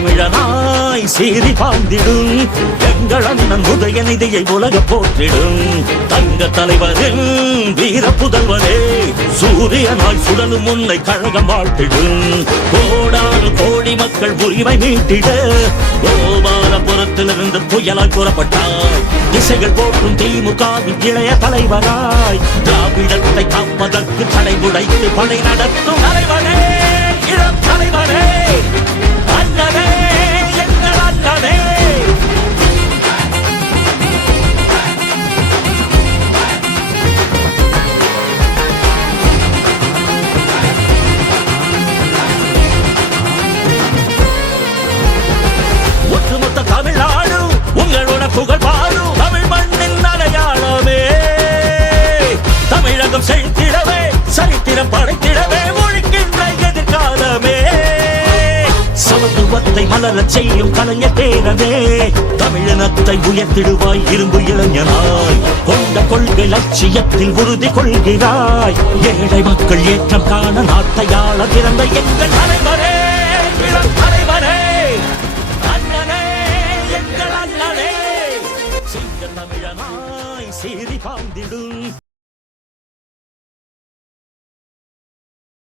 தமிழனாய் சீறி பாழ்ந்திடும் எங்கள் அண்ணன் உதயநிதியை உலக போற்றிடும். தங்க தலைவரின் வீர புதல்வரே சூரியனாய் சுடலும் உன்னை கழகம் வாழ்த்திடும். கோடானு கோடி மக்கள் உரிமை மீட்டிட கோபாலபுரத்திலிருந்து புயலாய் புறப்பட்டாய். திசைகள் போற்றும் திமுகவின் இளைய தலைவராய் திராவிடத்தை காப்பதற்கு தடை உடைத்து படை நடத்தும் தலைவரே பருவத்தை மலரச் செய்யும் கலைஞர் தேரவே தமிழினத்தை உயர்த்திடுவாய் இரும்பு இளைஞனாய். கொண்ட கொள்கை லட்சியத்தில் உறுதி கொள்கிறாய். ஏழை மக்கள் ஏற்றம் காண நாட்டையாள பிறந்த எங்கள் தலைவரே தலைவரே. பாந்திடும்.